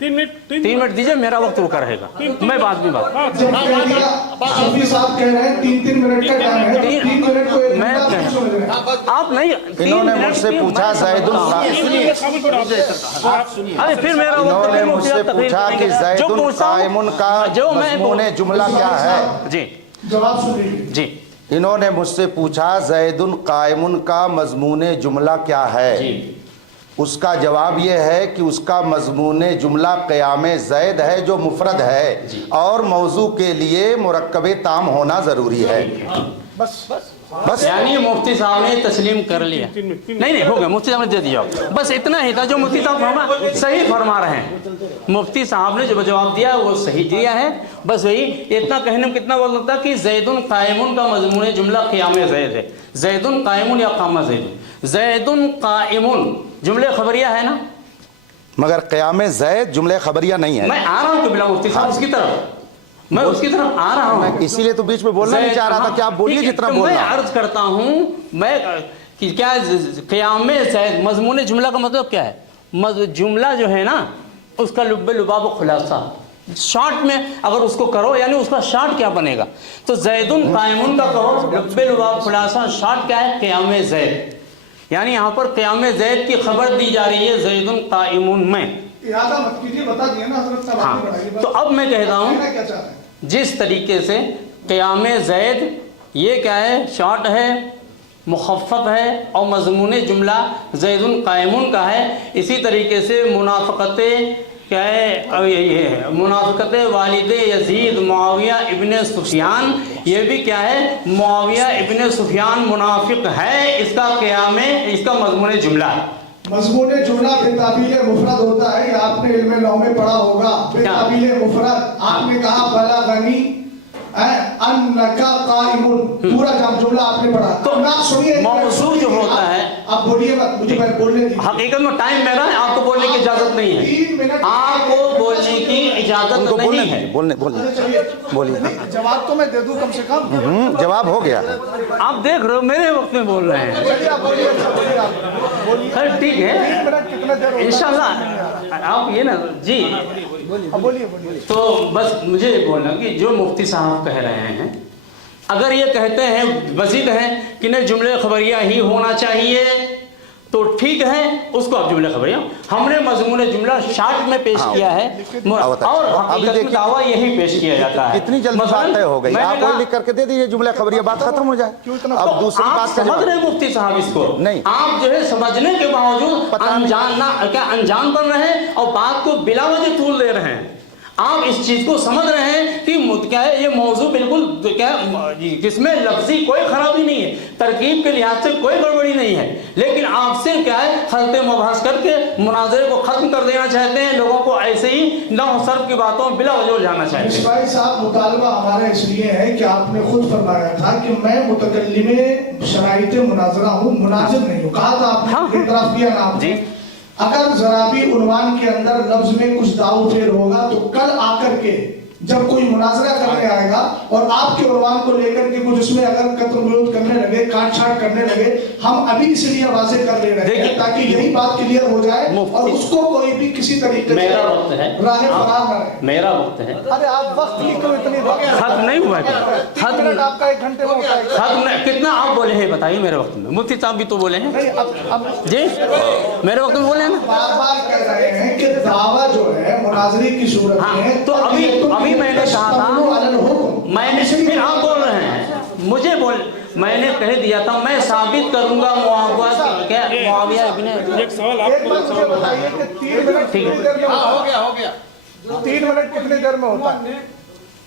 3 minute दीजिए, मेरा वक्त रुका रहेगा, मैं बाद में बात। सूफी साहब कह रहे हैं 3 मिनट का टाइम है, 3 मिनट को मैं आप नहीं, इन्होंने मुझसे पूछा ज़ैदुल, अरे फिर मेरा इन्होंने मुझसे पूछा कि ज़ैदुल कायमुन का मज़मून जुमला क्या है। जी जवाब सुनिए जी, इन्होंने मुझसे पूछा ज़ैदुल कायमुन का मज़मून जुमला क्या है। उसका जवाब ये है कि उसका मज़मून जुमला क़याम ज़ैद है जो मुफ़रद है और मौजू के लिए मुरक्कब ताम होना ज़रूरी है। बस यानी मुफ्ती साहब ने तस्लीम कर लिया। नहीं हो गया, मुफ्ती साहब ने दे दिया, बस इतना ही था जो मुफ्ती साहब सही फरमा रहे हैं। मुफ्ती साहब ने जो जवाब दिया वो सही दिया है, बस वही इतना कहने में कितना वक्त लगता कि ज़ैदुन कायमुन का मज़मून जुमला क़याम ज़ैद है। ज़ैदुन कायमुन या क़ामा ज़ैदुन, ज़ैदुन कायमुन जुमले खबरिया है ना, मगर क़याम ज़ैद जुमले खबरिया नहीं है। मैं आ रहा हूँ बिला मुफ्ती साहब उसकी तरफ, मैं उसकी तरफ आ रहा हूँ, इसीलिए तो बीच में बोलना नहीं चाह रहा था कि आप बोलिए जितना बोलना। मैं अर्ज करता हूँ मैं कि क्या क़याम ज़ैद मज़मून जुमला का मतलब क्या है। जुमला जो है ना उसका लुब्बे लुबाब खुलासा, शॉर्ट में अगर उसको करो यानी उसका शॉर्ट क्या बनेगा, तो ज़ैदुन कायमुन का कहो लुब्बे लुबाब खुलासा, शॉर्ट क्या है क़याम ज़ैद, यानी यहाँ पर क़याम ज़ैद की खबर दी जा रही है ज़ैदुन कायमुन में। इरादा मत कीजिए, बता दिया ना हज़रत साहब। हाँ, तो अब मैं कहता हूँ जिस तरीके से क़याम ज़ैद ये क्या है, शॉर्ट है, मुख़फ़फ़ है और मज़मून जुमला ज़ैदुन कायमुन का है, इसी तरीके से मुनाफ़क़तें क्या है, ये मुनाफ़क़त वालिद यज़ीद मुआविया इब्न सुफ़ियान, ये भी क्या है मुआविया इब्न सुफ़ियान मुनाफ़िक़ है, इसका क़याम इसका मज़मून जुमला है। मज़मून जुमला बेताबील मुफरद होता है, ये आपने इल्म लौ में पढ़ा होगा। बेताबील मुफरद आपने कहा बलगनी अन्नका काइमुन, पूरा जुमला आपने पढ़ा। तो ना सुनिए, मौजू जो होता है, आप बोलिए मत, मुझे बोलने दीजिए। हकीकत में टाइम मेरा है, आपको बोलने की इजाजत नहीं है, 3 मिनट आपको बोलने की इजाजत नहीं है। बोलिए, जवाब तो मैं दे दूं कम से कम। जवाब हो गया। आप देख रहे हो मेरे वक्त में बोल रहे हैं। चलिए आप बोलिए, खैर ठीक है, 3 मिनट कितने देर इंशाल्लाह आप ये ना जी बोलिए। तो बस मुझे बोलना कि जो मुफ्ती साहब कह रहे हैं, अगर ये कहते हैं वज़ीद हैं कि नहीं जुमले खबरिया ही होना चाहिए तो ठीक है, उसको आप जुमले खबरिया, हमने मज़मून जुमला शार्ट में पेश किया है और हकीकत में दावा यही पेश किया जाता है। कितनी जल्दी बात तय हो गई, आप वो लिख करके दे दीजिए जुमले खबरिया, बात खत्म हो जाए। अब दूसरी बात समझ रहे मुफ्ती साहब इसको नहीं, आप जो है समझने के बावजूद अनजान बन रहे हैं और बात को बिला वजह तूल दे रहे हैं। आप इस चीज को समझ रहे हैं कि क्या है ये मौजू बिल्कुल क्या जिसमें लफ्जी कोई खराबी नहीं है, तरकीब के लिहाज से कोई गड़बड़ी नहीं है, लेकिन आपसे क्या है खलते मबहस करके मुनाज़रे को खत्म कर देना चाहते हैं, लोगों को ऐसे ही नौ-सर्फ की बातों में बिला वजह जाना चाहते हैं। भाई साहब, मुतालबा हमारा इसलिए है कि आपने खुद फरमाया था कि मैं मुतकल्लिम शराइत मुनाज़रा हूँ, मुनाज़िर नहीं हूँ, कहा था आपने, इतराफ़ किया ना आपने। अगर जरा भी उन्वान के अंदर लफ्ज में कुछ दाव फेर होगा तो कल आकर के जब कोई मुनाजरा करने आएगा और आपके उन्वान को लेकर के कुछ उसमें अगर कत्ल विरोध करने लगे, काट छाट करने लगे, हम अभी इसलिए वाज़ेह कर ले रहे हैं ताकि यही बात क्लियर हो जाए और उसको कोई भी किसी तरीके से राह फरार न रहे। मेरा वक्त है। अरे आप वक्त की क्यों इतनी खत्म नहीं हुआ है, खत्म आपका 1 घंटे में होता है। खत्म कितना आप बोले हैं बताइए मेरे वक्त में, मुफ्ती साहब भी तो बोले हैं जी, मेरे वक्त में बोले हैं ना। बार-बार कह रहे हैं कि दावा जो है मुनाजरे की सूरत में, तो अभी मैंने कहा था, मैंने फिर आप बोल रहे हैं मुझे मैंने कह दिया था मैं साबित करूंगा मुआविया इब्न। एक सवाल आपको बताइए कि 3 मिनट कितनी देर में हो गया 3 मिनट कितनी देर में होता है?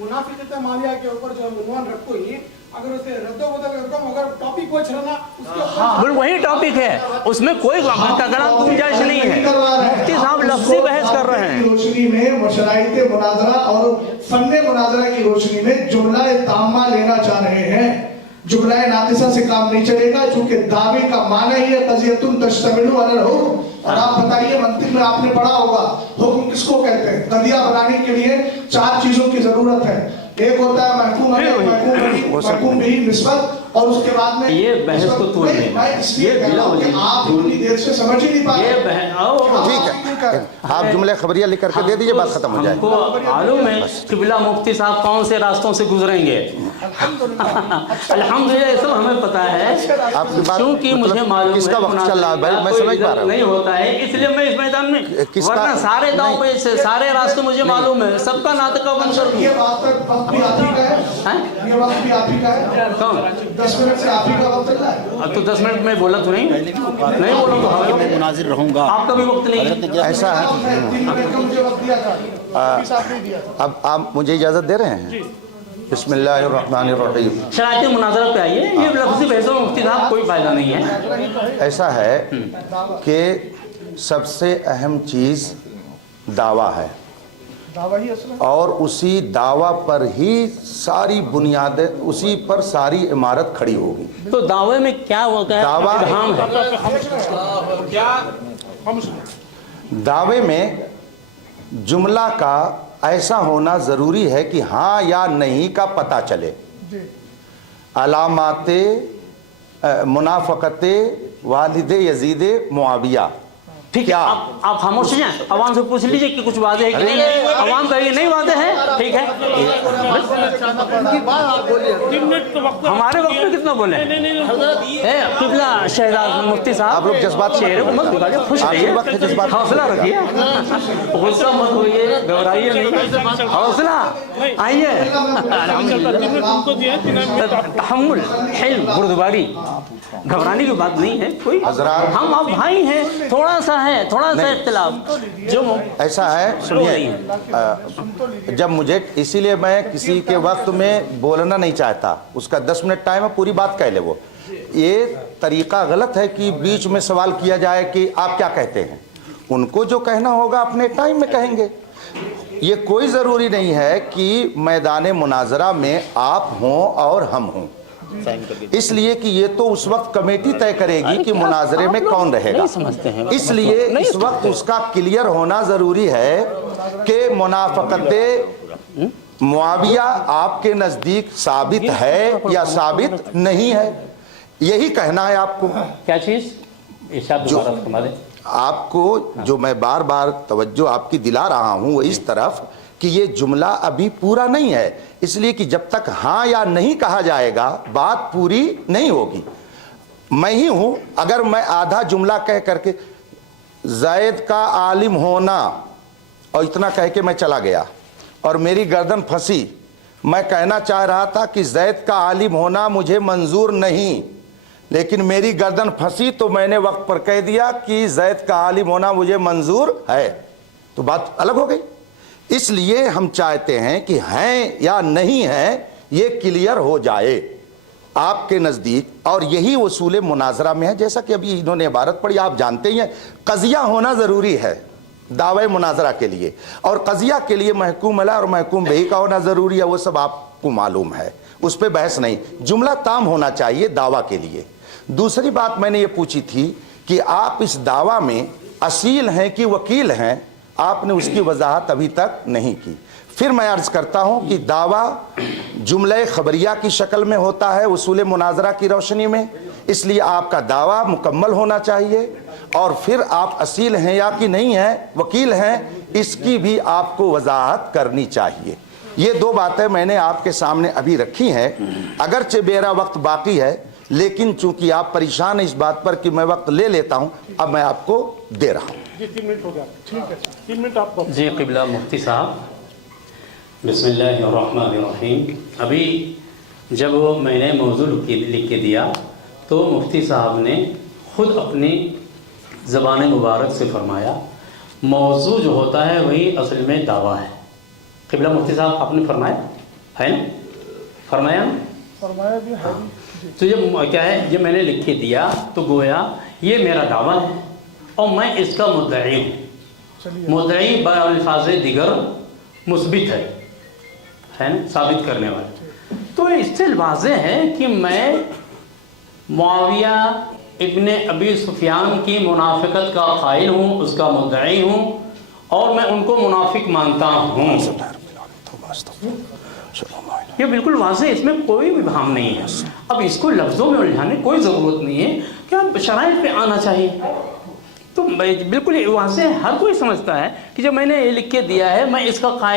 मुनाफिकत माविया के ऊपर जो उन्वान रखो ही, अगर उसे रद्दो-बदल अगर टॉपिक वो छरना उसके ऊपर वही टॉपिक है, उसमें कोई गुंजाइश नहीं है। मुफ्ती साहब लफ्ज़ी बहस कर रहे हैं। रोशनी में मशराइते मुनाजरा और फन्ने मुनाजरा की रोशनी में जुमला ताम्मा लेना चाह रहे हैं। जुमला नाक़िसा से काम नहीं चलेगा, चूंकि दावे का माना ही है क़ज़ियतुन तश्तमिलु अलल हुक्म। और आप बताइए मंतिक में आपने पढ़ा होगा हुक्म किसको कहते हैं? कदिया बनाने के लिए 4 चीजों की जरूरत है, एक होता है महकूम बिही निस्बत, और उसके बाद में ये बहस को तोड़ देना। मैं इसलिए ये कह रहा हूं कि बिला आप इतनी देर से समझ ही नहीं पा ये रहे। ठीक है, आप जुमले खबरिया लिख करके दे दीजिए, बात खत्म हो जाए। हमको मालूम है कि बिला मुफ्ती साहब कौन से रास्तों से गुजरेंगे। अल्हम्दुलिल्लाह, ये सब हमें पता है, आपकी बात क्योंकि मतलब मुझे मालूम है किसका वक्त चल रहा है भाई, मैं कोई समझ पा रहा हूँ। नहीं होता है, इसलिए मैं इस मैदान में, किसका- वरना सारे दाव पे से सारे रास्ते मुझे मालूम है, सबका नाटक बंद कर दूं। ये वक्त भी आप ही का है, हैं? ये वक्त भी आप ही का है, कौन? 10 मिनट से आप ही का वक्त चल रहा है। अब तो 10 मिनट में बोला तो नहीं बोला तो कि मैं मुनाजिर रहूंगा। आपका भी वक्त नहीं है। ऐसा है। 3 मिनट का मुझे वक्त दिया था, मुफ्ती साहब ने दिया था। अब आप मुझे इजाज़त दे रहे हैं? बिस्मिल्लाहिर्रहमानिर्रहीम। शरायत मुनाजरा पे आइए, ये लफ्ज़ी बहसों में मुफ्ती साहब कोई फायदा नहीं है। ऐसा है कि सबसे अहम चीज़ दावा है, दावा ही असल है। और उसी दावा पर ही सारी बुनियादें, उसी पर सारी इमारत खड़ी होगी। तो दावे में क्या होता है? दावा- इब्हाम है। दावे में जुमला का ऐसा होना ज़रूरी है कि हाँ या नहीं का पता चले। अलामाते मुनाफ़क़ते वालिदे यजीदे मुआविया। ठीक है, आप खामोश हैं, आवाम से पूछ लीजिए कि कुछ वादे है कि नहीं है। आवाम कहेगी नहीं वादे है, ठीक है। हमारे वक्त में कितना बोले? किबला शहजाद मुफ्ती साहब, आप लोग जज्बात में चेहरे को मत बिगाड़िए, खुश आपके रहिए, वक्त है जज्बात में। हौसला रखिए, गुस्सा मत होइए, घबराइए नहीं, हौसला आइए। तहम्मुल, हिल्म, बुर्दबारी, घबराने की बात नहीं है कोई। हज़रात, हम आप भाई हैं, थोड़ा सा इख्तिलाफ जो ऐसा है, सुनिए, जब मुझे, इसीलिए मैं किसी के वक्त में बोलना नहीं चाहता, उसका 10 मिनट टाइम है, पूरी बात कह ले। वो ये तरीका गलत है कि बीच में सवाल किया जाए कि आप क्या कहते हैं। उनको जो कहना होगा अपने टाइम में कहेंगे। ये कोई ज़रूरी नहीं है कि मैदान मुनाजरा में आप हों और हम हों, इसलिए कि ये तो उस वक्त कमेटी तय करेगी कि मुनाजरे में कौन रहेगा। इसलिए इस वक्त उसका क्लियर होना ज़रूरी है कि मुनाफ़क़ते मुआविया आपके नज़दीक साबित है या साबित नहीं है, यही कहना है आपको। क्या चीज़ इरशाद दोबारा फरमा दें। आपको जो मैं बार बार तवज्जो आपकी दिला रहा हूँ वो इस तरफ कि ये जुमला अभी पूरा नहीं है, इसलिए कि जब तक हाँ या नहीं कहा जाएगा बात पूरी नहीं होगी। मैं ही हूँ, अगर मैं आधा जुमला कह करके ज़ैद का आलिम होना और इतना कह के मैं चला गया और मेरी गर्दन फंसी, मैं कहना चाह रहा था कि ज़ैद का आलिम होना मुझे मंजूर नहीं, लेकिन मेरी गर्दन फंसी तो मैंने वक्त पर कह दिया कि ज़ैद का आलिम होना मुझे मंजूर है, तो बात अलग हो गई। इसलिए हम चाहते हैं कि हैं या नहीं हैं ये क्लियर हो जाए आपके नज़दीक, और यही उसूल मुनाजरा में है। जैसा कि अभी इन्होंने इबारत पढ़ी, आप जानते ही हैं, क़ज़िया होना ज़रूरी है दावे मुनाजरा के लिए, और क़ज़िया के लिए महकूम अलैह और महकूम बिही का होना ज़रूरी है, वो सब आपको मालूम है, उस पर बहस नहीं। जुमला ताम होना चाहिए दावा के लिए। दूसरी बात मैंने ये पूछी थी कि आप इस दावा में असील हैं कि वकील हैं, आपने उसकी वजाहत अभी तक नहीं की। फिर मैं अर्ज़ करता हूँ कि दावा जुमले खबरिया की शक्ल में होता है उसूल मुनाजरा की रोशनी में, इसलिए आपका दावा मुकम्मल होना चाहिए, और फिर आप असील हैं या कि नहीं हैं, वकील हैं, इसकी भी आपको वजाहत करनी चाहिए। ये दो बातें मैंने आपके सामने अभी रखी हैं, अगरचे मेरा वक्त बाकी है, लेकिन चूंकि आप परेशान हैं इस बात पर कि मैं वक्त ले लेता हूं, अब मैं आपको दे रहा हूं। जी 3 मिनट हो गया, ठीक है 3 मिनट आपको। जी क़िबला मुफ्ती साहब, बिस्मिल्लाहिर्रहमानिर्रहीम। अभी जब वो मैंने मौजू लिख के दिया तो मुफ्ती साहब ने ख़ुद अपनी ज़बान मुबारक से फरमाया मौजू जो होता है वही असल में दावा है। क़िबला मुफ्ती साहब आपने फरमाया है ना, फरमाया भी है जी। तो जब क्या है, जब मैंने लिख के दिया तो गोया ये मेरा दावा है और मैं इसका मुद्दई हूँ। मुद्दई बअल्फाज़ दिगर मुस्बित है ना, साबित करने वाले। तो इससे वाज़ेह है कि मैं मुआविया इब्ने अबी सुफियान की मुनाफिकत का क़ाइल हूँ, उसका मुद्दई हूँ, और मैं उनको मुनाफिक मानता हूँ। ये बिल्कुल वाज़ेह, इसमें कोई भी भ्रम नहीं है। اب اس کو لفظوں میں الجھانے کی کوئی ضرورت نہیں ہے کہ اب شرائط پہ آنا چاہیے. تو بالکل وہاں سے ہر کوئی سمجھتا ہے کہ جب میں نے یہ لکھ کے دیا ہے میں اس کا قائل